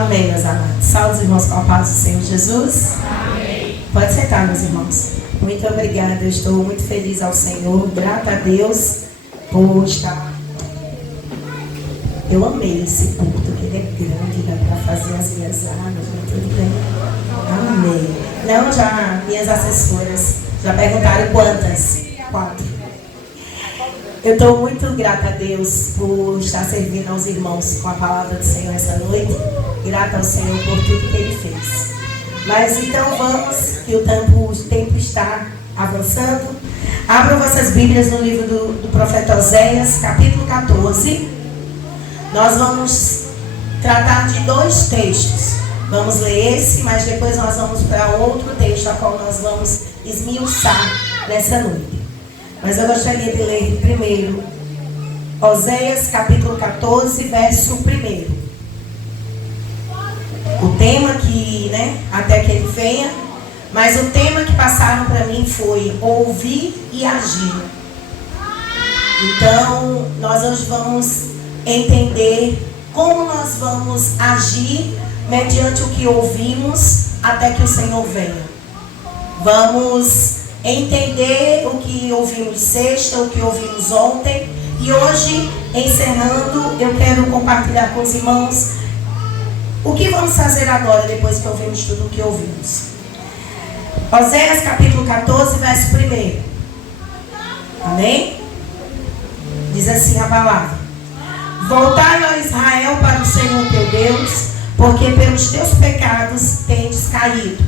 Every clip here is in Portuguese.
Amém, meus amados. Salve os irmãos com a paz do Senhor Jesus. Amém. Pode sentar, meus irmãos. Muito obrigada. Eu estou muito feliz ao Senhor. Grata a Deus por estar. Eu amei esse culto, que ele é grande, dá para fazer as minhas armas, tudo bem. Amei. Não, já minhas assessoras já perguntaram quantas? 4. Eu estou muito grata a Deus por estar servindo aos irmãos com a palavra do Senhor essa noite. Grata ao Senhor por tudo que Ele fez. Mas então vamos, que o tempo está avançando. Abram vossas Bíblias no livro do profeta Oséias, capítulo 14. Nós vamos tratar de 2 textos. Vamos ler esse, mas depois nós vamos para outro texto, a qual nós vamos esmiuçar nessa noite. Mas eu gostaria de ler primeiro Oséias capítulo 14, verso 1. O tema que, até que ele venha, mas o tema que passaram para mim foi ouvir e agir. Então, nós hoje vamos entender como nós vamos agir mediante o que ouvimos até que o Senhor venha. Vamos entender o que ouvimos sexta, o que ouvimos ontem. E hoje, encerrando, eu quero compartilhar com os irmãos o que vamos fazer agora, depois que ouvimos tudo o que ouvimos. Oséias capítulo 14, verso 1. Amém? Diz assim a palavra: Voltai, ó Israel, para o Senhor teu Deus, porque pelos teus pecados tendes caído.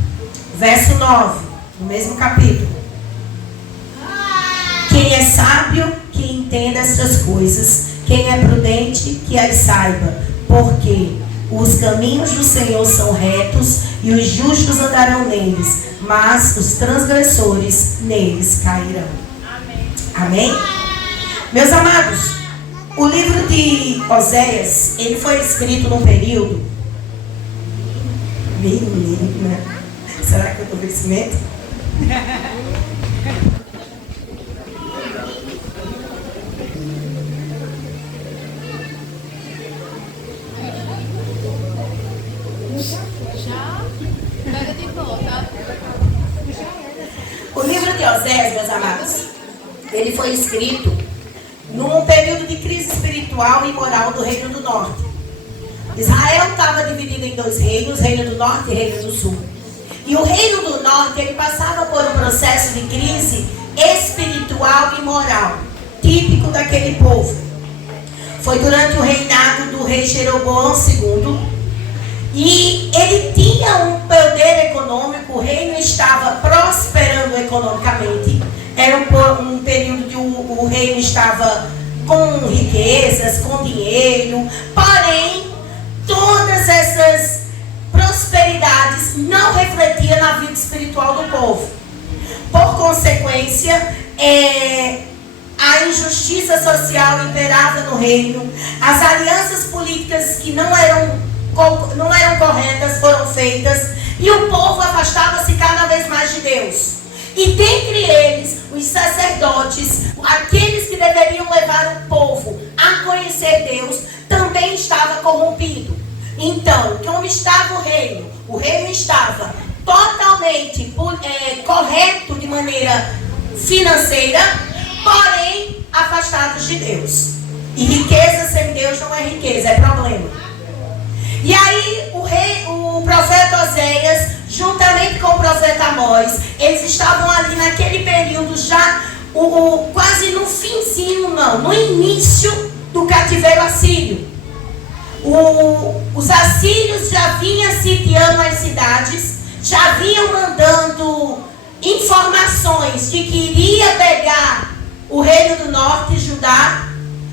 Verso 9, no mesmo capítulo. Quem é sábio, que entenda estas coisas. Quem é prudente, que as saiba. Porque os caminhos do Senhor são retos, e os justos andarão neles, mas os transgressores neles cairão. Amém? Meus amados, o livro de Oséias, ele foi escrito num período... Menina, será que eu estou conhecimento? Pega de volta. O livro de Oséias, meus amados, ele foi escrito num período de crise espiritual e moral do Reino do Norte. Israel estava dividido em 2 reinos, Reino do Norte e Reino do Sul. E o Reino do Norte, ele passava por um processo de crise espiritual e moral, típico daquele povo. Foi durante o reinado do rei Jeroboão II. E ele tinha um poder econômico, o reino estava prosperando economicamente. Era um período que o reino estava com riquezas, com dinheiro. Porém, todas essas prosperidades não refletiam na vida espiritual do povo. Por consequência, a injustiça social imperava no reino. As alianças políticas que não eram corretas foram feitas, e o povo afastava-se cada vez mais de Deus. E dentre eles, os sacerdotes, aqueles que deveriam levar o povo a conhecer Deus, também estava corrompido. Então, como estava o reino estava totalmente correto de maneira financeira, porém afastados de Deus. E riqueza sem Deus não é riqueza, é problema. E aí o profeta Oséias, juntamente com o profeta Amós, eles estavam ali naquele período já, quase no finzinho, no início do cativeiro assírio. Os assírios já vinham sitiando as cidades, já vinham mandando informações de que iria pegar o Reino do Norte, Judá,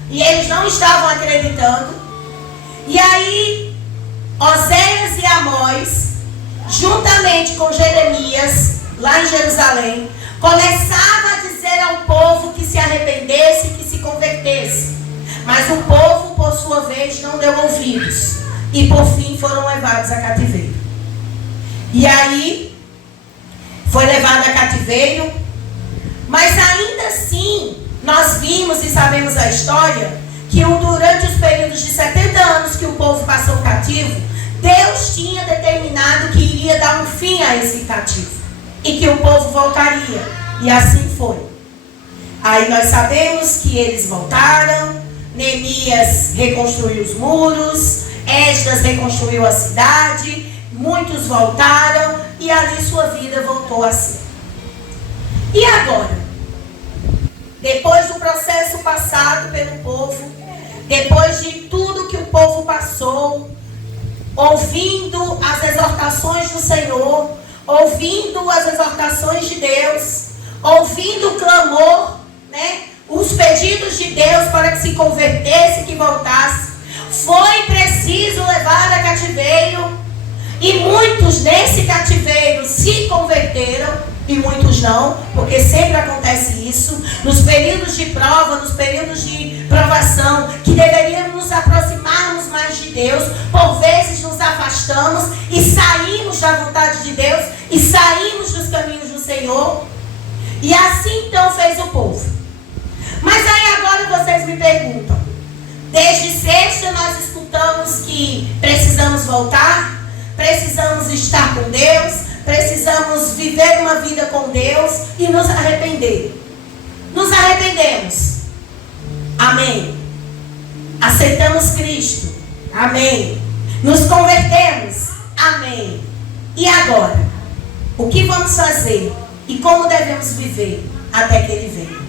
e eles não estavam acreditando. E aí Oséias e Amós, juntamente com Jeremias, lá em Jerusalém, começavam a dizer ao povo que se arrependesse, que se convertesse. Mas o povo, por sua vez, não deu ouvidos. E por fim foram levados a cativeiro. E aí, foi levado a cativeiro. Mas ainda assim, nós vimos e sabemos a história, que durante os períodos de 70 anos que o povo passou cativo, Deus tinha a expectativa e que o povo voltaria. E assim foi. Aí nós sabemos que eles voltaram. Neemias reconstruiu os muros, Esdras reconstruiu a cidade, muitos voltaram e ali sua vida voltou a ser. E agora? Depois do processo passado pelo povo, depois de tudo que o povo passou, ouvindo as exortações do Senhor, ouvindo as exortações de Deus, ouvindo o clamor, né? Os pedidos de Deus para que se convertesse, que voltasse, foi preciso levar a cativeiro. E muitos nesse cativeiro se converteram e muitos não, porque sempre acontece isso. Nos períodos de prova, nos períodos de provação, que deveríamos nos aproximarmos mais de Deus, por vezes nos afastamos e saímos da vontade de Deus e saímos dos caminhos do Senhor. E assim então fez o povo. Mas aí agora vocês me perguntam, desde sexta nós escutamos que precisamos voltar, precisamos estar com Deus, precisamos viver uma vida com Deus e nos arrepender. Nos arrependemos. Amém. Aceitamos Cristo. Amém. Nos convertemos. Amém. E agora? O que vamos fazer? E como devemos viver até que Ele venha?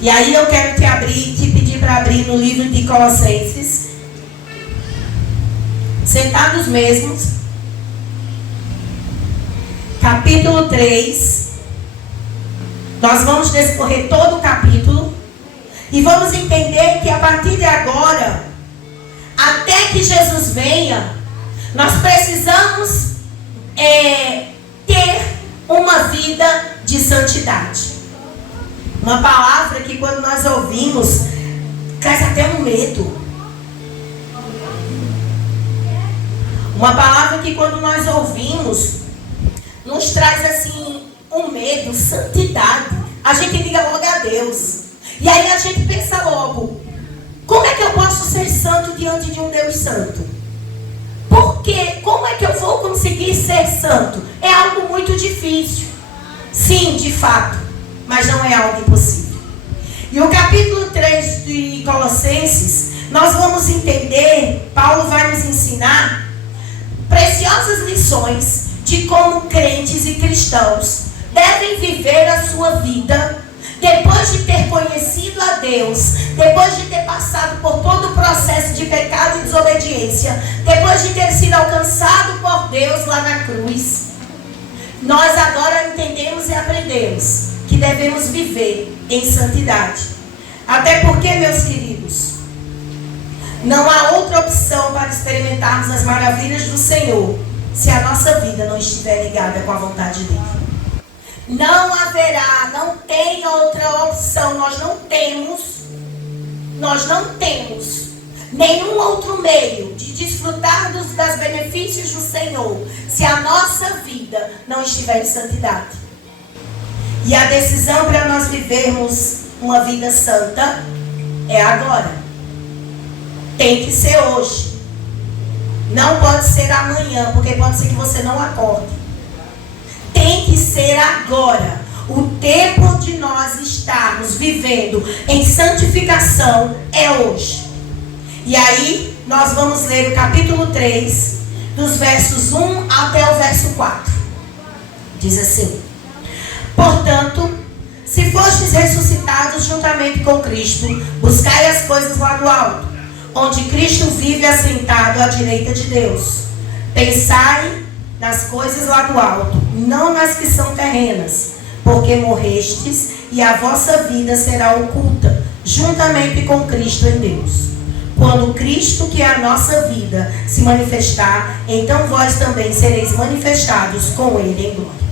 E aí eu quero te pedir para abrir no livro de Colossenses. Sentados mesmos. Capítulo 3. Nós vamos discorrer todo o capítulo. E vamos entender que a partir de agora, até que Jesus venha, nós precisamos ter uma vida de santidade. Uma palavra que quando nós ouvimos, traz até um medo. Uma palavra que quando nós ouvimos, nos traz assim, um medo, santidade. A gente liga logo a Deus. E aí a gente pensa logo, como é que eu posso ser santo diante de um Deus santo? Porque como é que eu vou conseguir ser santo? É algo muito difícil. Sim, de fato. Mas não é algo impossível. E o capítulo 3 de Colossenses, nós vamos entender, Paulo vai nos ensinar preciosas lições de como crentes e cristãos devem viver a sua vida depois de ter conhecido a Deus, depois de ter passado por todo o processo de pecado e desobediência, depois de ter sido alcançado por Deus lá na cruz. Nós agora entendemos e aprendemos que devemos viver em santidade. Até porque, meus queridos, não há outra opção para experimentarmos as maravilhas do Senhor se a nossa vida não estiver ligada com a vontade dele. Não haverá, não tem outra opção. Nós não temos nenhum outro meio de desfrutar dos benefícios do Senhor se a nossa vida não estiver em santidade. E a decisão para nós vivermos uma vida santa é agora. Tem que ser hoje. Não pode ser amanhã, porque pode ser que você não acorde. Tem que ser agora. O tempo de nós estarmos vivendo em santificação é hoje. E aí, nós vamos ler o capítulo 3, dos versos 1 até o verso 4. Diz assim: portanto, se fostes ressuscitados juntamente com Cristo, buscai as coisas lá do alto, onde Cristo vive assentado à direita de Deus. Pensai nas coisas lá do alto, não nas que são terrenas, porque morrestes e a vossa vida será oculta, juntamente com Cristo em Deus. Quando Cristo, que é a nossa vida, se manifestar, então vós também sereis manifestados com Ele em glória.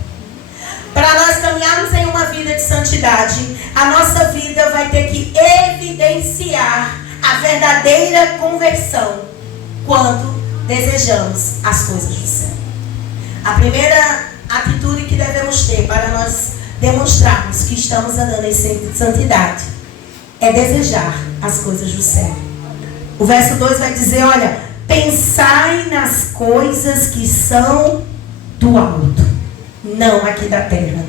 Para nós caminharmos em uma vida de santidade, a nossa vida vai ter que evidenciar a verdadeira conversão quando desejamos as coisas do céu. A primeira atitude que devemos ter para nós demonstrarmos que estamos andando em santidade é desejar as coisas do céu. O verso 2 vai dizer, olha, pensai nas coisas que são do alto. não aqui da terra.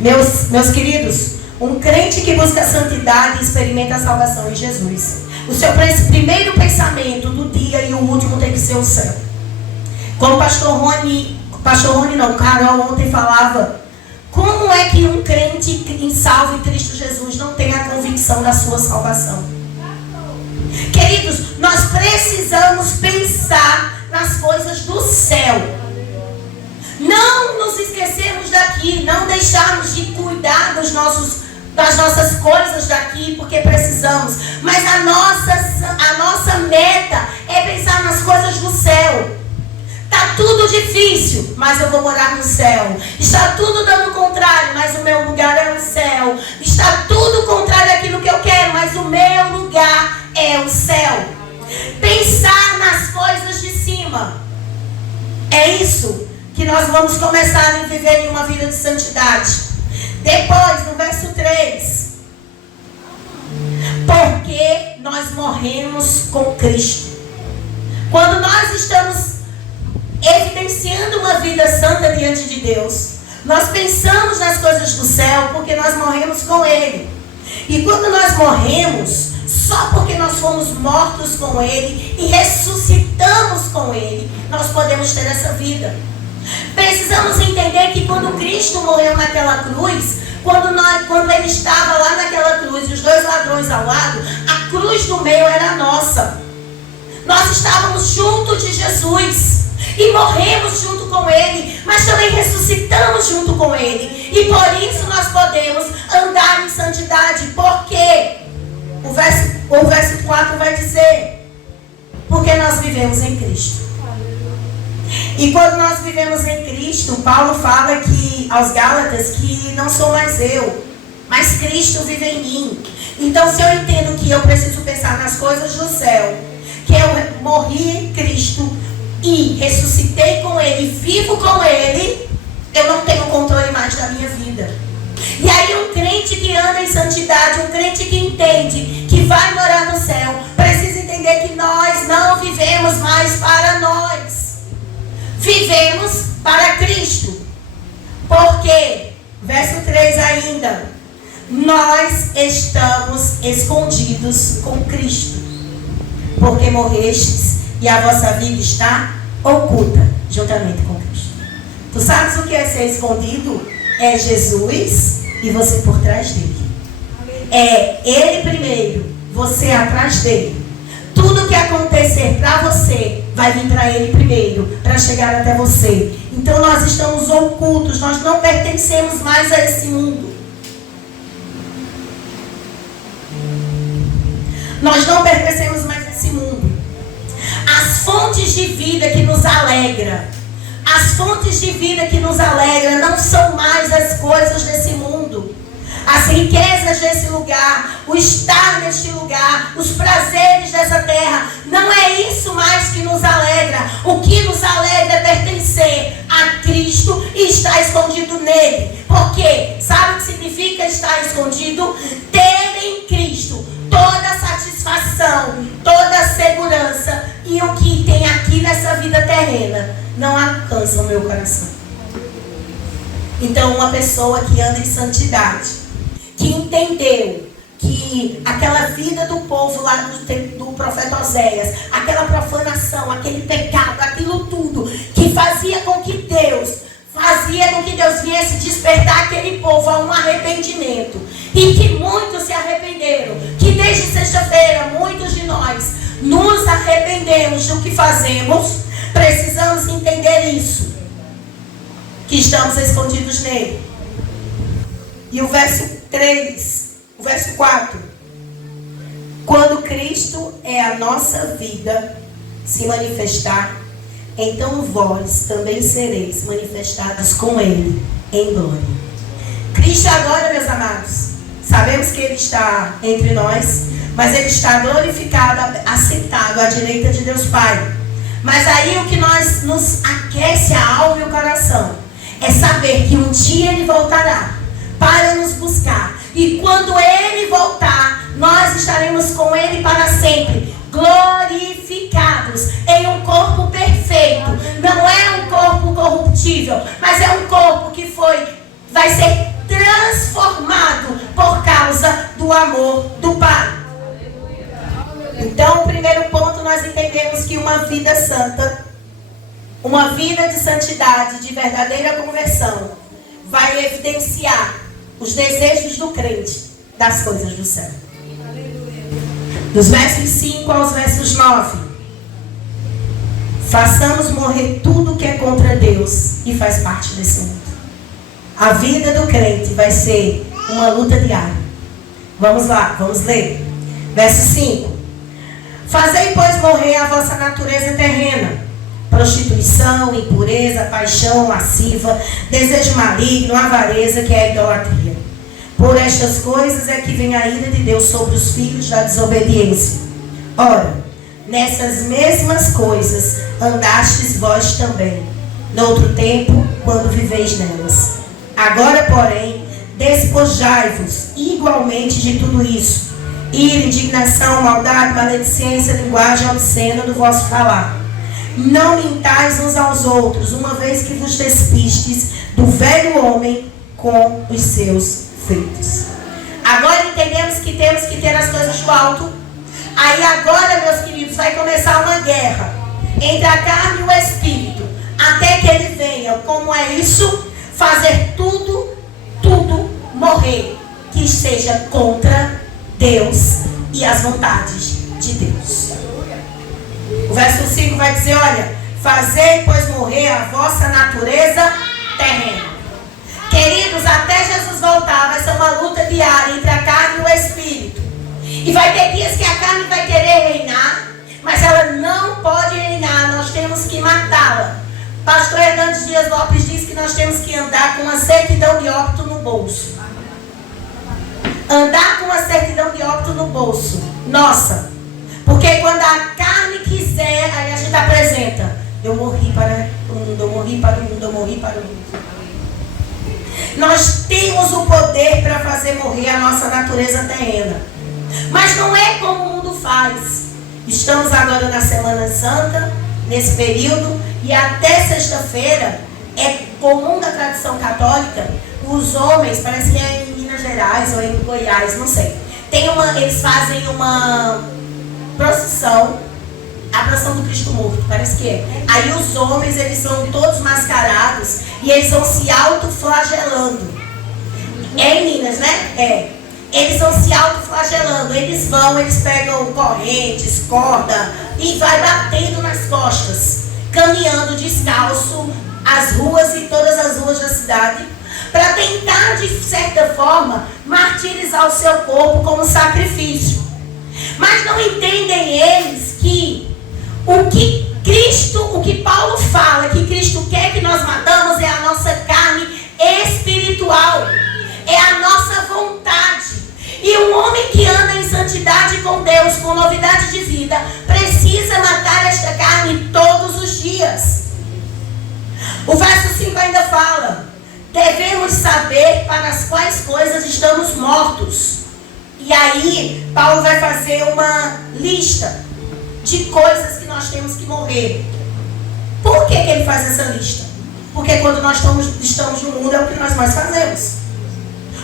Meus queridos, um crente que busca santidade experimenta a salvação em Jesus. O seu primeiro pensamento do dia e o último tem que ser o céu. Como o Carol ontem falava, como é que um crente salvo em Cristo Jesus não tem a convicção da sua salvação? Queridos, nós precisamos pensar nas coisas do céu. Não nos esquecermos daqui, não deixarmos de cuidar das nossas coisas daqui, porque precisamos. Mas a nossa meta é pensar nas coisas do céu. Está tudo difícil, mas eu vou morar no céu. Está tudo dando contrário, mas o meu lugar é o céu. Está tudo contrário àquilo que eu quero, mas o meu lugar é o céu. Pensar nas coisas de cima. É isso que nós vamos começar a viver em uma vida de santidade. Depois, no verso 3. Porque nós morremos com Cristo. Quando nós estamos evidenciando uma vida santa diante de Deus, nós pensamos nas coisas do céu porque nós morremos com Ele. E quando nós morremos, só porque nós fomos mortos com Ele e ressuscitamos com Ele, nós podemos ter essa vida. Precisamos entender que quando Cristo morreu naquela cruz, quando Ele estava lá naquela cruz e os dois ladrões ao lado, a cruz do meio era nossa. Nós estávamos junto de Jesus e morremos junto com Ele, mas também ressuscitamos junto com Ele. E por isso nós podemos andar em santidade. Porque o verso 4 vai dizer: porque nós vivemos em Cristo. E quando nós vivemos em Cristo, Paulo fala que aos Gálatas que não sou mais eu, mas Cristo vive em mim. Então, se eu entendo que eu preciso pensar nas coisas do céu, que eu morri em Cristo e ressuscitei com Ele, vivo com Ele, eu não tenho controle mais da minha vida. E aí um crente que anda em santidade, um crente que entende que vai morar no céu, precisa entender que nós não vivemos mais para nós. Vivemos para Cristo. Porque, verso 3 ainda, nós estamos escondidos com Cristo. Porque morrestes e a vossa vida está oculta juntamente com Cristo. Tu sabes o que é ser escondido? É Jesus e você por trás dele. É Ele primeiro, você atrás dele. Tudo que acontecer para você vai vir para Ele primeiro, para chegar até você. Então nós estamos ocultos, nós não pertencemos mais a esse mundo. Nós não pertencemos mais a esse mundo. As fontes de vida que nos alegram, as fontes de vida que nos alegram não são mais as coisas desse mundo. As riquezas desse lugar, o estar neste lugar, os prazeres dessa terra, não é isso mais que nos alegra. O que nos alegra é pertencer a Cristo e estar escondido nele. Porque, sabe o que significa estar escondido? Ter em Cristo toda a satisfação, toda a segurança, e o que tem aqui nessa vida terrena não alcança o meu coração. Então, uma pessoa que anda em santidade, que entendeu que aquela vida do povo lá no tempo do profeta Oséias, aquela profanação, aquele pecado, aquilo tudo que fazia com que Deus viesse despertar aquele povo a um arrependimento, e que muitos se arrependeram, que desde sexta-feira muitos de nós nos arrependemos do que fazemos. Precisamos entender isso, que estamos escondidos nele. E o verso 4. Quando Cristo é a nossa vida se manifestar, então vós também sereis manifestados com Ele em glória. Cristo agora, meus amados, sabemos que Ele está entre nós, mas Ele está glorificado, assentado à direita de Deus Pai. Mas aí o que nos aquece a alma e o coração é saber que um dia Ele voltará para nos buscar. E quando Ele voltar, nós estaremos com Ele para sempre, glorificados em um corpo perfeito. Não é um corpo corruptível. invisível, mas é um corpo que vai ser transformado por causa do amor do Pai. Então, o primeiro ponto, nós entendemos que uma vida santa, uma vida de santidade, de verdadeira conversão, vai evidenciar os desejos do crente das coisas do céu. Dos versos 5 aos versos 9. Façamos morrer tudo que é contra Deus e faz parte desse mundo. A vida do crente vai ser uma luta diária. Vamos lá, vamos ler. Verso 5. Fazei, pois, morrer a vossa natureza terrena: prostituição, impureza, paixão lasciva, desejo maligno, avareza, que é a idolatria. Por estas coisas é que vem a ira de Deus sobre os filhos da desobediência. Ora, nessas mesmas coisas andastes vós também, noutro tempo, quando viveis nelas. Agora, porém, despojai-vos igualmente de tudo isso: ira, indignação, maldade, maledicência, linguagem obscena do vosso falar. Não mintais uns aos outros, uma vez que vos despistes do velho homem com os seus feitos. Agora entendemos que temos que ter as coisas do alto. Aí agora, meus queridos, vai começar uma guerra entre a carne e o espírito, até que ele venha. Como é isso? Fazer tudo morrer que esteja contra Deus e as vontades de Deus. O verso 5 vai dizer, olha, fazei, pois, morrer a vossa natureza terrena. Queridos, até Jesus voltar, vai ser uma luta diária entre a carne e o espírito. E vai ter dias que a carne vai querer reinar, mas ela não pode reinar, nós temos que matá-la. Pastor Hernandes Dias Lopes diz que nós temos que andar com uma certidão de óbito no bolso. Andar com uma certidão de óbito no bolso. Nossa, porque quando a carne quiser, aí a gente apresenta: eu morri para o mundo, eu morri para o mundo, eu morri para o mundo. Nós temos o poder para fazer morrer a nossa natureza terrena. Mas não é como o mundo faz. Estamos agora na Semana Santa, nesse período, e até sexta-feira é comum da tradição católica, os homens, parece que é em Minas Gerais ou em Goiás, não sei. Eles fazem uma procissão, a procissão do Cristo morto, parece que é. Aí os homens, eles são todos mascarados e eles vão se autoflagelando. É em Minas, né? É. Eles vão se autoflagelando. Eles pegam correntes, corda e vai batendo nas costas, caminhando descalço as ruas e todas as ruas da cidade, para tentar, de certa forma, martirizar o seu corpo como sacrifício. Mas não entendem eles que o que Paulo fala, que Cristo quer que nós matamos, é a nossa carne espiritual, é a nossa vontade. E um homem que anda em santidade com Deus, com novidade de vida, precisa matar esta carne todos os dias. O verso 5 ainda fala: devemos saber para as quais coisas estamos mortos. E aí, Paulo vai fazer uma lista de coisas que nós temos que morrer. Por que ele faz essa lista? Porque quando nós estamos no mundo, é o que nós mais fazemos.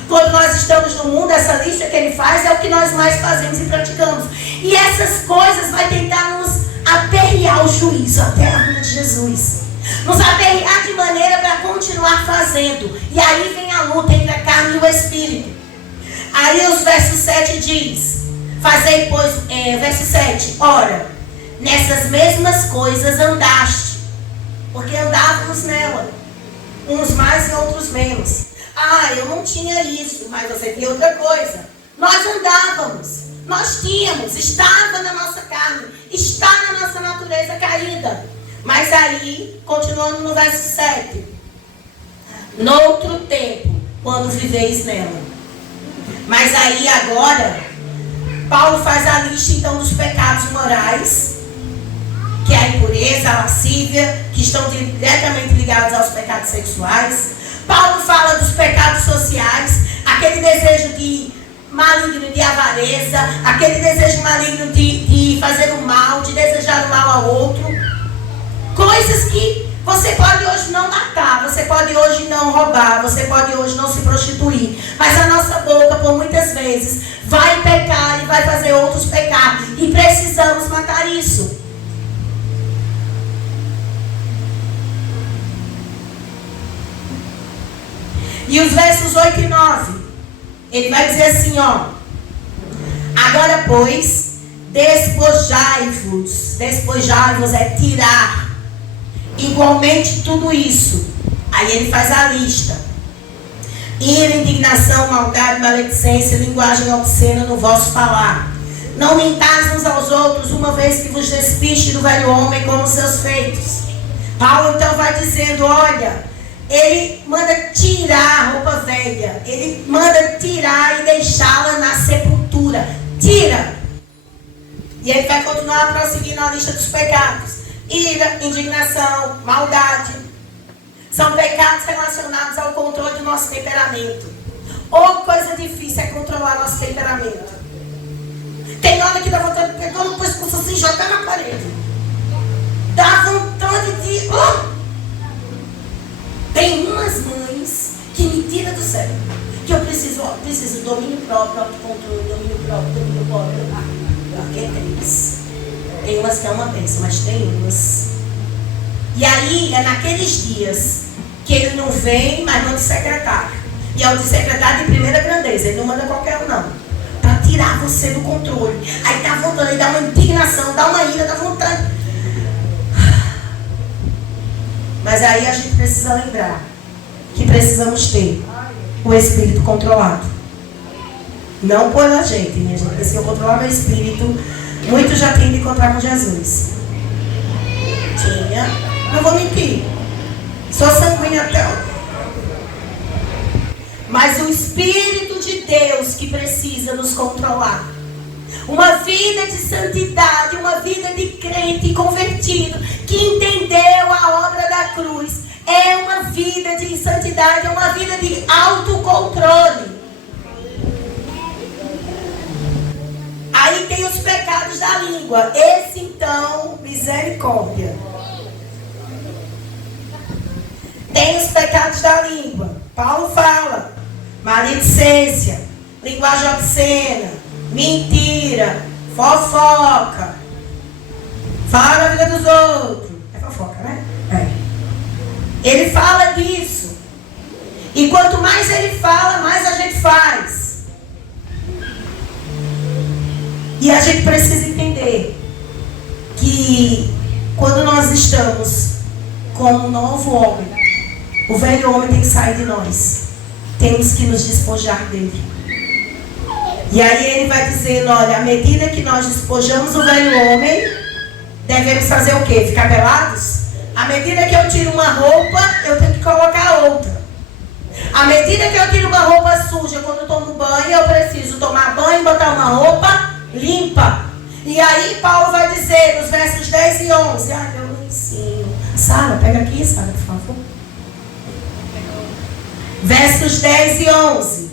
Quando nós estamos no mundo, essa lista que ele faz é o que nós mais fazemos e praticamos. E essas coisas vai tentar nos aperrear o juízo até a vinda de Jesus. Nos aperrear de maneira para continuar fazendo. E aí vem a luta entre a carne e o espírito. Aí os versos 7 diz: fazei, pois, verso 7, ora, nessas mesmas coisas andaste, porque andávamos nela, uns mais e outros menos. Ah, eu não tinha isso, mas você tinha outra coisa. Nós andávamos, nós tínhamos, estava na nossa carne, está na nossa natureza caída. Mas aí, continuando no verso 7, noutro tempo, quando viveis nela. Mas aí agora, Paulo faz a lista então dos pecados morais, que é a impureza, a lascívia, que estão diretamente ligados aos pecados sexuais. Paulo fala dos pecados sociais, aquele desejo maligno de avareza, aquele desejo maligno de fazer o mal, de desejar o mal ao outro. Coisas que Você pode hoje não matar, você pode hoje não roubar, você pode hoje não se prostituir. Mas a nossa boca, por muitas vezes, vai pecar e vai fazer outros pecar. E precisamos matar isso. E os versos 8 e 9, ele vai dizer assim, ó. Agora, pois, despojai-vos. Despojai-vos é tirar. Igualmente tudo isso. Aí ele faz a lista. Ira, indignação, maldade, maledicência, linguagem obscena no vosso falar. Não mentais uns aos outros, uma vez que vos despiste do velho homem como seus feitos. Paulo então vai dizendo, olha, ele manda tirar a roupa velha. Ele manda tirar e deixá-la na sepultura. Tira. E ele vai continuar prosseguindo na lista dos pecados. Ira, indignação, maldade. São pecados relacionados ao controle do nosso temperamento. Ou coisa difícil é controlar nosso temperamento. Tem hora que dá vontade de pegar no pescoço assim e jogar na parede. Dá vontade de... Tem umas mães que me tiram do sério. Que eu preciso de domínio próprio, autocontrole, domínio próprio. Porque tem isso. Tem umas que é uma bênção, mas tem umas. E aí é naqueles dias que ele não vem, mas manda o secretário. E é o de secretário de primeira grandeza. Ele não manda qualquer um, não. Para tirar você do controle. Aí dá vontade, aí dá uma indignação, dá uma ira, dá vontade. Mas aí a gente precisa lembrar que precisamos ter o espírito controlado. Não por a gente, minha gente. Porque se eu controlar meu espírito, muitos já têm de encontrar com Jesus. Tinha. Não vou mentir. Sou sanguínea até hoje. Mas o Espírito de Deus que precisa nos controlar. Uma vida de santidade, uma vida de crente convertido, que entendeu a obra da cruz. É uma vida de santidade, é uma vida de autocontrole. Aí tem os pecados da língua. Esse então, misericórdia. Tem os pecados da língua. Paulo fala. Maledicência, linguagem obscena, mentira, fofoca. Fala da vida dos outros. É fofoca, né? É. Ele fala disso. E quanto mais ele fala, mais a gente faz. E a gente precisa entender que quando nós estamos com um novo homem, o velho homem tem que sair de nós. Temos que nos despojar dele. E aí ele vai dizendo, olha, à medida que nós despojamos o velho homem, devemos fazer o quê? Ficar pelados? À medida que eu tiro uma roupa, eu tenho que colocar outra. À medida que eu tiro uma roupa suja, quando eu tomo banho, eu preciso tomar banho e botar uma roupa limpa. E aí Paulo vai dizer nos versos 10 e 11. Ai, eu não ensino. Sara, pega aqui, Sara, por favor. Versos 10 e 11.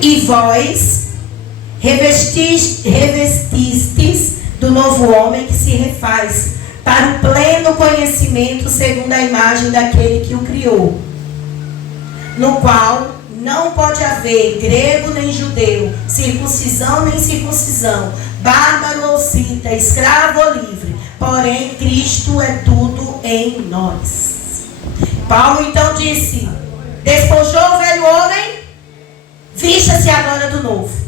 E vós revestistes do novo homem que se refaz para o pleno conhecimento segundo a imagem daquele que o criou, no qual não pode haver grego nem judeu, circuncisão nem circuncisão, bárbaro ou cita, escravo ou livre, porém Cristo é tudo em nós. Paulo então disse, despojou o velho homem, vista-se agora do novo.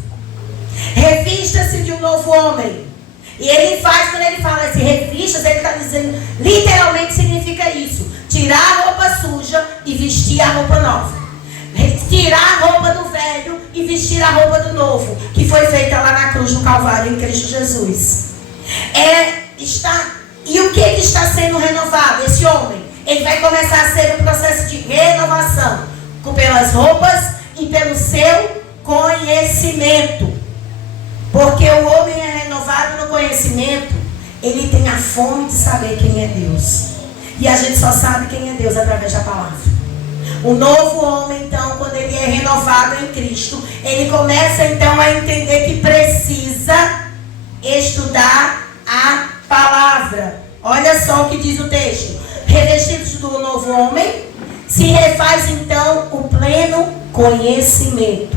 Revista-se de um novo homem. E ele faz, quando ele fala assim, revista-se, ele está dizendo, literalmente significa isso. Tirar a roupa suja e vestir a roupa nova. Tirar a roupa do velho e vestir a roupa do novo, que foi feita lá na cruz do Calvário em Cristo Jesus. E o que está sendo renovado? Esse homem, ele vai começar a ser um processo de renovação, pelas roupas e pelo seu conhecimento. Porque o homem é renovado no conhecimento, ele tem a fome de saber quem é Deus. E a gente só sabe quem é Deus através da palavra. O novo homem, então, quando ele é renovado em Cristo, ele começa, então, a entender que precisa estudar a palavra. Olha só o que diz o texto. Revestidos do novo homem, se refaz então o pleno conhecimento.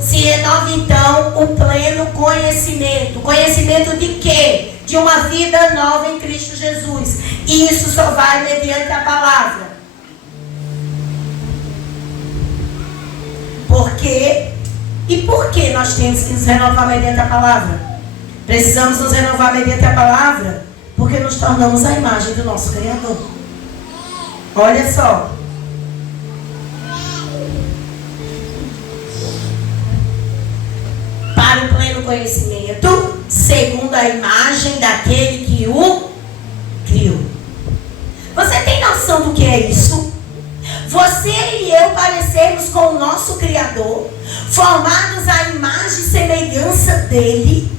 Se renova então o pleno conhecimento. Conhecimento de quê? De uma vida nova em Cristo Jesus. E isso só vai mediante a palavra. Por quê? E por que nós temos que nos renovar mediante a palavra? Precisamos nos renovar mediante a palavra porque nos tornamos a imagem do nosso Criador. Olha só. Para o pleno conhecimento, segundo a imagem daquele que o criou. Você tem noção do que é isso? Você e eu parecermos com o nosso Criador, formados à imagem e semelhança dele.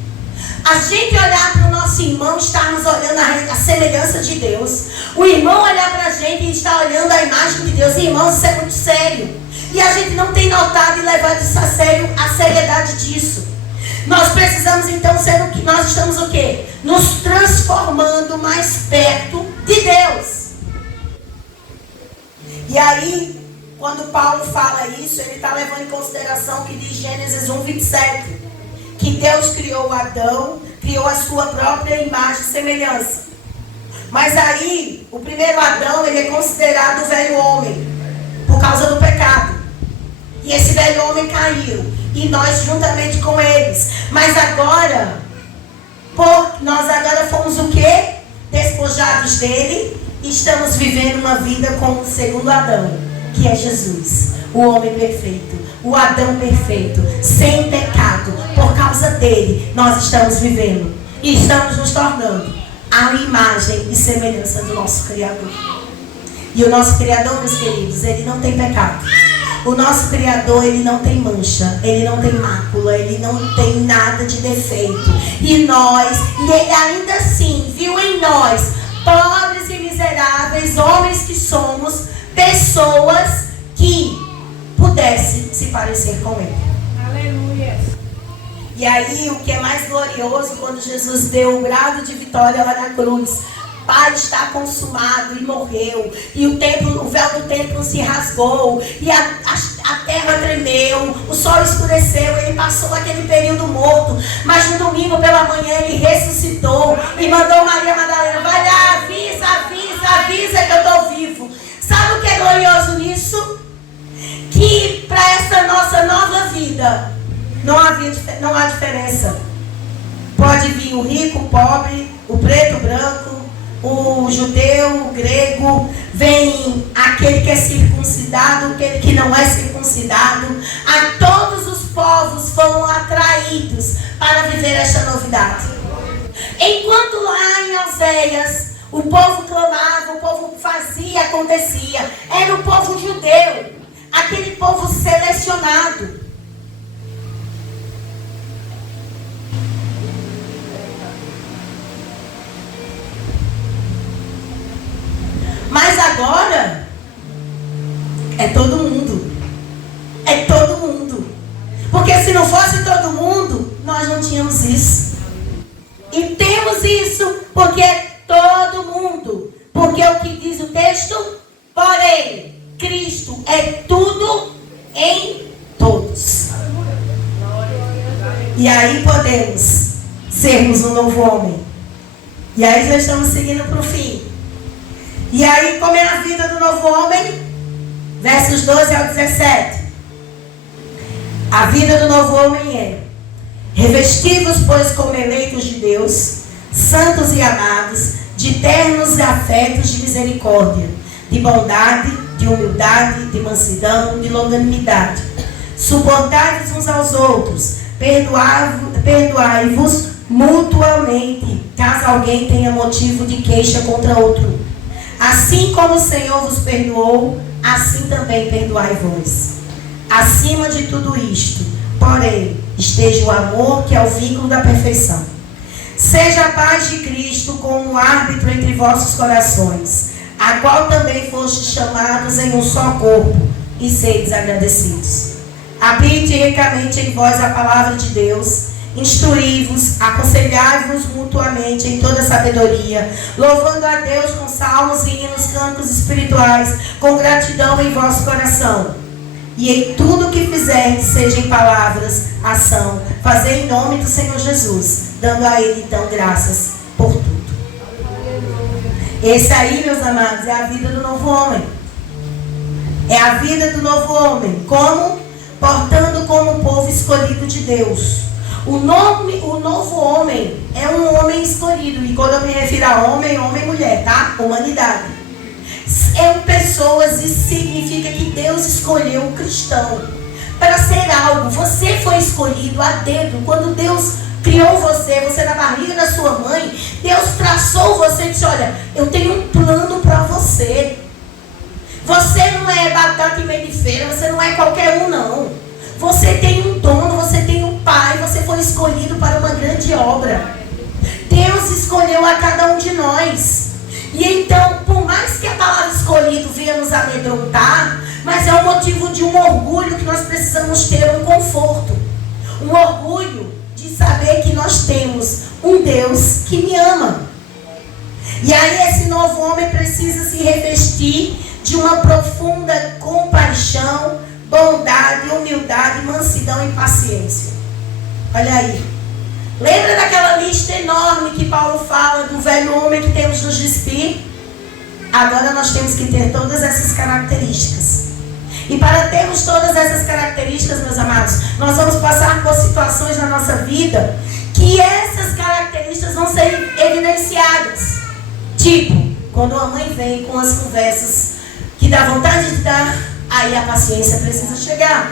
A gente olhar para o nosso irmão, estarmos olhando a semelhança de Deus. O irmão olhar para a gente e estar olhando a imagem de Deus. Irmãos, isso é muito sério. E a gente não tem notado e levado isso a sério, a seriedade disso. Nós precisamos então ser o que? Nós estamos o quê? Nos transformando mais perto de Deus. E aí, quando Paulo fala isso, ele está levando em consideração que diz Gênesis 1:27, que Deus criou Adão, criou a sua própria imagem e semelhança. Mas aí, o primeiro Adão, ele é considerado o velho homem, por causa do pecado. E esse velho homem caiu, e nós juntamente com eles. Mas agora, nós agora fomos o quê? Despojados dele. Estamos vivendo uma vida como o segundo Adão, que é Jesus, o homem perfeito, o Adão perfeito, sem pecado. Por causa dele, nós estamos vivendo e estamos nos tornando a imagem e semelhança do nosso Criador. E o nosso Criador, meus queridos, ele não tem pecado. O nosso Criador, ele não tem mancha, ele não tem mácula, ele não tem nada de defeito. E ele ainda assim viu em nós, pobres e miseráveis, homens que somos, pessoas que pudessem se parecer com ele. Aleluia. E aí, o que é mais glorioso, quando Jesus deu o grado de vitória lá na cruz, Pai, está consumado, e morreu, e o véu do templo se rasgou, e a terra tremeu, o sol escureceu, ele passou aquele período morto, mas no domingo pela manhã ele ressuscitou e mandou Maria Madalena, vai lá, avisa que eu estou vivo. Sabe o que é glorioso nisso? Que para essa nossa nova vida não há diferença. Pode vir o rico, o pobre, o preto, o branco, o judeu, o grego, vem aquele que é circuncidado, aquele que não é circuncidado. A todos os povos foram atraídos para viver esta novidade. Enquanto lá em Oséias o povo clamava, o povo fazia, acontecia, era o povo judeu, aquele povo selecionado. Mas agora é todo mundo. É todo mundo. Porque se não fosse todo mundo, nós não tínhamos isso. E temos isso porque é todo mundo. Porque o que diz o texto? Porém, Cristo é tudo em todos. E aí podemos sermos um novo homem. E aí já estamos seguindo para o fim. E aí, como é a vida do novo homem? Versos 12 ao 17. A vida do novo homem é: revestivos, pois, como eleitos de Deus, santos e amados, de ternos afetos de misericórdia, de bondade, de humildade, de mansidão, de longanimidade. Suportai-vos uns aos outros, perdoai-vos mutuamente, caso alguém tenha motivo de queixa contra outro. Assim como o Senhor vos perdoou, assim também perdoai-vos. Acima de tudo isto, porém, esteja o amor, que é o vínculo da perfeição. Seja a paz de Cristo como um árbitro entre vossos corações, a qual também fostes chamados em um só corpo, e sedes agradecidos. Habite ricamente em vós a palavra de Deus, Instruí-vos, aconselhai-vos mutuamente em toda sabedoria, louvando a Deus com salmos, hinos, cantos espirituais, com gratidão em vosso coração. E em tudo que fizerdes, seja em palavras, ação, fazei em nome do Senhor Jesus, dando a Ele então graças por tudo. Esse aí, meus amados, é a vida do novo homem. É a vida do novo homem. Como? Portando como povo escolhido de Deus. O novo homem é um homem escolhido. E quando eu me refiro a homem, homem e mulher, tá? Humanidade. Pessoas, isso significa que Deus escolheu o cristão para ser algo. Você foi escolhido a dedo. Quando Deus criou você na barriga da sua mãe, Deus traçou você e disse: olha, eu tenho um plano para você. Você não é batata em meio de feira, você não é qualquer um, não. Você tem um dono, você tem um pai, você foi escolhido para uma grande obra. Deus escolheu a cada um de nós. E então, por mais que a palavra escolhido venha nos amedrontar, mas é um motivo de um orgulho que nós precisamos ter, um conforto. Um orgulho de saber que nós temos um Deus que me ama. E aí esse novo homem precisa se revestir de uma profunda compaixão, bondade, humildade, mansidão e paciência. Olha aí. Lembra daquela lista enorme que Paulo fala do velho homem que temos nos despir? Agora nós temos que ter todas essas características. E para termos todas essas características, meus amados, nós vamos passar por situações na nossa vida que essas características vão ser evidenciadas. Tipo, quando a mãe vem com as conversas que dá vontade de dar, aí a paciência precisa chegar.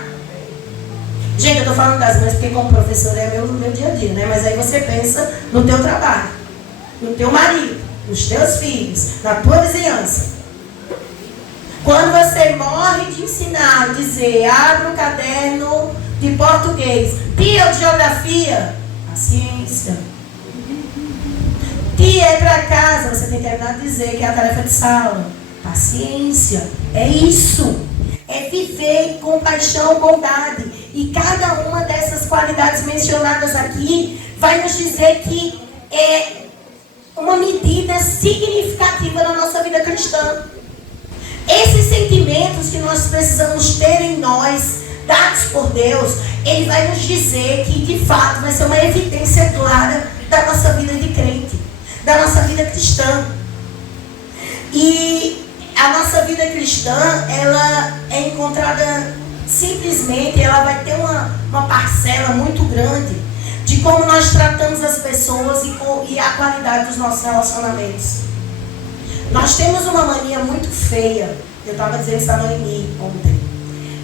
Gente, eu estou falando das mães porque como professora é meu dia a dia, né? Mas aí você pensa no teu trabalho, no teu marido, nos teus filhos, na tua vizinhança. Quando você morre de ensinar, dizer, abre um caderno de português, tia de geografia, paciência. Tia, é para casa, você tem que terminar de dizer que é a tarefa de sala. Paciência, é isso. É viver com paixão, bondade. E cada uma dessas qualidades mencionadas aqui vai nos dizer que é uma medida significativa na nossa vida cristã. Esses sentimentos que nós precisamos ter em nós, dados por Deus, Ele vai nos dizer que de fato vai ser uma evidência clara da nossa vida de crente, da nossa vida cristã. E a nossa vida cristã, ela é encontrada simplesmente, ela vai ter uma parcela muito grande de como nós tratamos as pessoas e a qualidade dos nossos relacionamentos. Nós temos uma mania muito feia, eu estava dizendo isso a Noemi ontem.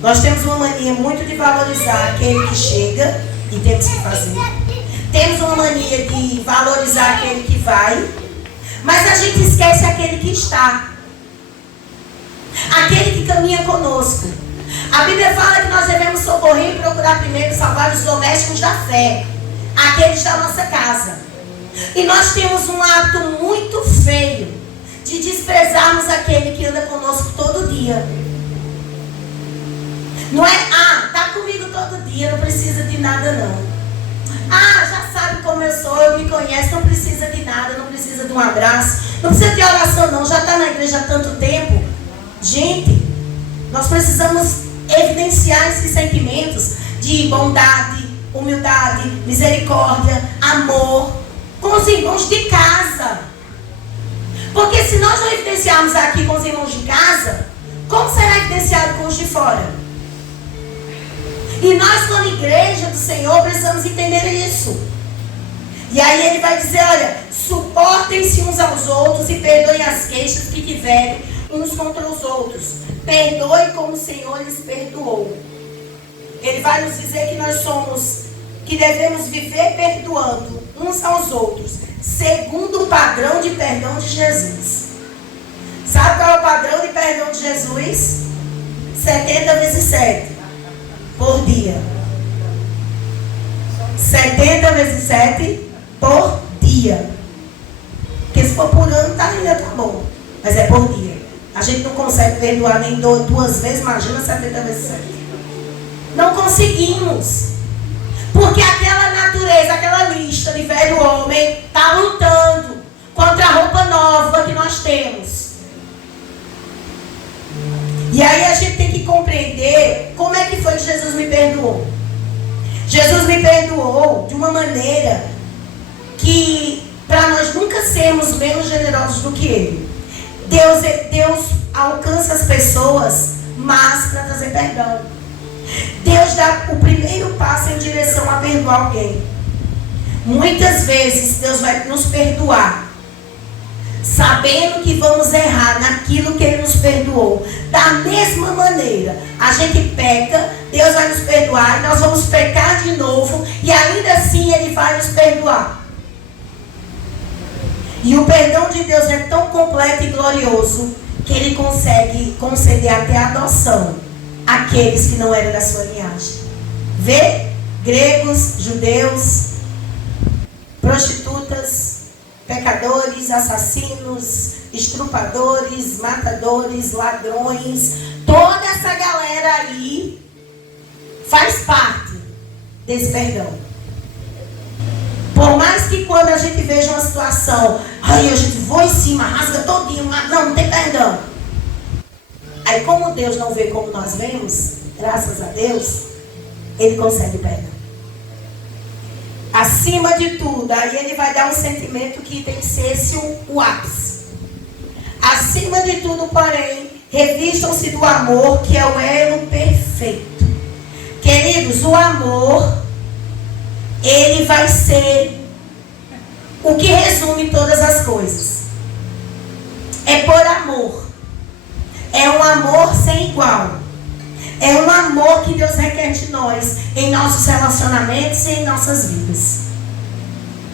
Nós temos uma mania muito de valorizar aquele que chega e temos que fazer. Temos uma mania de valorizar aquele que vai, mas a gente esquece aquele que está. Aquele que caminha conosco. A Bíblia fala que nós devemos socorrer e procurar primeiro salvar os domésticos da fé, aqueles da nossa casa. E nós temos um hábito muito feio de desprezarmos aquele que anda conosco todo dia. Não é, tá comigo todo dia, não precisa de nada não. Já sabe como eu sou, me conhece, não precisa de nada, não precisa de um abraço, não precisa de oração não, já está na igreja há tanto tempo. Gente, nós precisamos evidenciar esses sentimentos de bondade, humildade, misericórdia, amor com os irmãos de casa. Porque se nós não evidenciarmos aqui com os irmãos de casa, como será evidenciado com os de fora? E nós, como igreja do Senhor, precisamos entender isso. E aí ele vai dizer, olha, suportem-se uns aos outros e perdoem as queixas que tiverem uns contra os outros. Perdoe como o Senhor lhes perdoou. Ele vai nos dizer que devemos viver perdoando uns aos outros, segundo o padrão de perdão de Jesus. Sabe qual é o padrão de perdão de Jesus? 70 vezes 7 por dia. 70 vezes 7 por dia. Porque se for por ano, ainda tá bom. Mas é por dia. A gente não consegue perdoar nem 2 vezes, imagina 70 vezes 7. Não conseguimos. Porque aquela natureza, Jesus me perdoou de uma maneira que, para nós nunca sermos menos generosos do que Ele. Deus alcança as pessoas, mas para trazer perdão. Deus dá o primeiro passo em direção a perdoar alguém. Muitas vezes Deus vai nos perdoar, sabendo que vamos errar naquilo que Ele nos perdoou. Da mesma maneira, a gente peca, Deus vai nos perdoar, e nós vamos pecar de novo, e ainda assim Ele vai nos perdoar. E o perdão de Deus é tão completo e glorioso que Ele consegue conceder até a adoção àqueles que não eram da sua linhagem. Vê? Gregos, judeus, prostitutas, pecadores, assassinos, estrupadores, matadores, ladrões, toda essa galera aí faz parte desse perdão. Por mais que quando a gente veja uma situação, aí a gente voa em cima, rasga todinho, mas não tem perdão. Aí como Deus não vê como nós vemos, graças a Deus, Ele concede perdão. Acima de tudo, aí Ele vai dar um sentimento que tem que ser esse o ápice. Acima de tudo, porém, revistam-se do amor, que é o elo perfeito. Queridos, o amor, ele vai ser o que resume todas as coisas. É por amor. É um amor sem igual. É um amor que Deus requer de nós em nossos relacionamentos e em nossas vidas.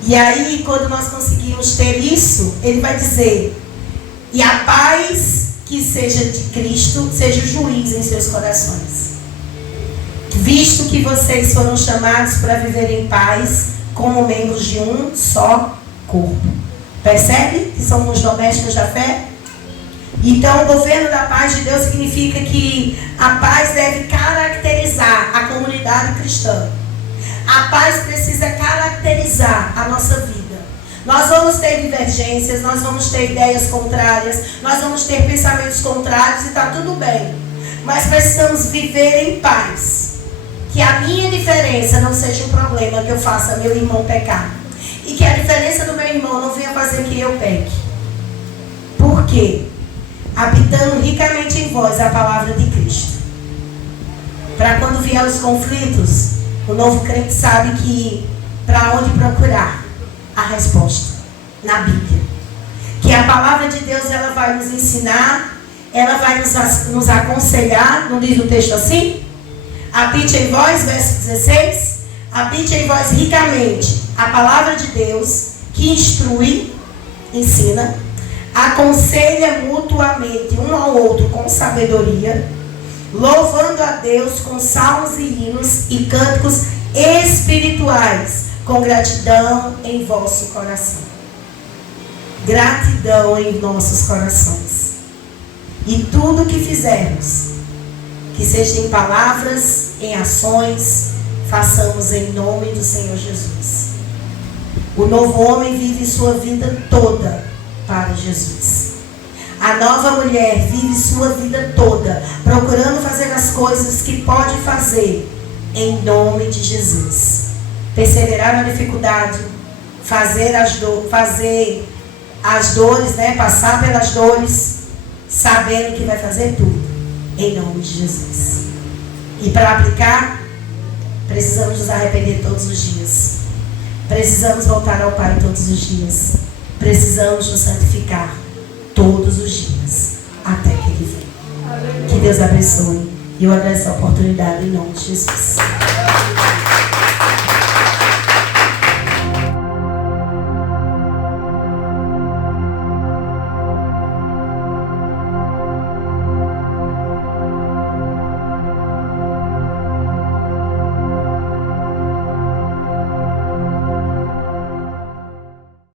E aí, quando nós conseguimos ter isso, Ele vai dizer: e a paz que seja de Cristo seja o juiz em seus corações. Visto que vocês foram chamados para viver em paz como membros de um só corpo. Percebe que somos domésticos da fé? Então, o governo da paz de Deus significa que a paz deve caracterizar a comunidade cristã. A paz precisa caracterizar a nossa vida. Nós vamos ter divergências, nós vamos ter ideias contrárias, nós vamos ter pensamentos contrários e está tudo bem. Mas precisamos viver em paz. Que a minha diferença não seja um problema que eu faça meu irmão pecar. E que a diferença do meu irmão não venha fazer que eu peque. Por quê? Habitando ricamente em vós a palavra de Cristo. Para quando vier os conflitos, o novo crente sabe que para onde procurar a resposta na Bíblia. Que a palavra de Deus, ela vai nos ensinar, ela vai nos aconselhar. Não diz o texto assim? Habite em vós, verso 16. Habite em vós ricamente a palavra de Deus, que instrui, ensina, aconselha mutuamente um ao outro com sabedoria, louvando a Deus com salmos e hinos e cânticos espirituais, com gratidão em vosso coração. Gratidão em nossos corações. E tudo que fizermos, que seja em palavras, em ações, façamos em nome do Senhor Jesus. O novo homem vive sua vida toda para Jesus. A nova mulher vive sua vida toda procurando fazer as coisas que pode fazer em nome de Jesus. Perseverar na dificuldade, fazer as dores, passar pelas dores, sabendo que vai fazer tudo em nome de Jesus. E para aplicar, precisamos nos arrepender todos os dias. Precisamos voltar ao Pai todos os dias. Precisamos nos santificar todos os dias, até que Ele venha. Que Deus abençoe. E eu agradeço a oportunidade em nome de Jesus.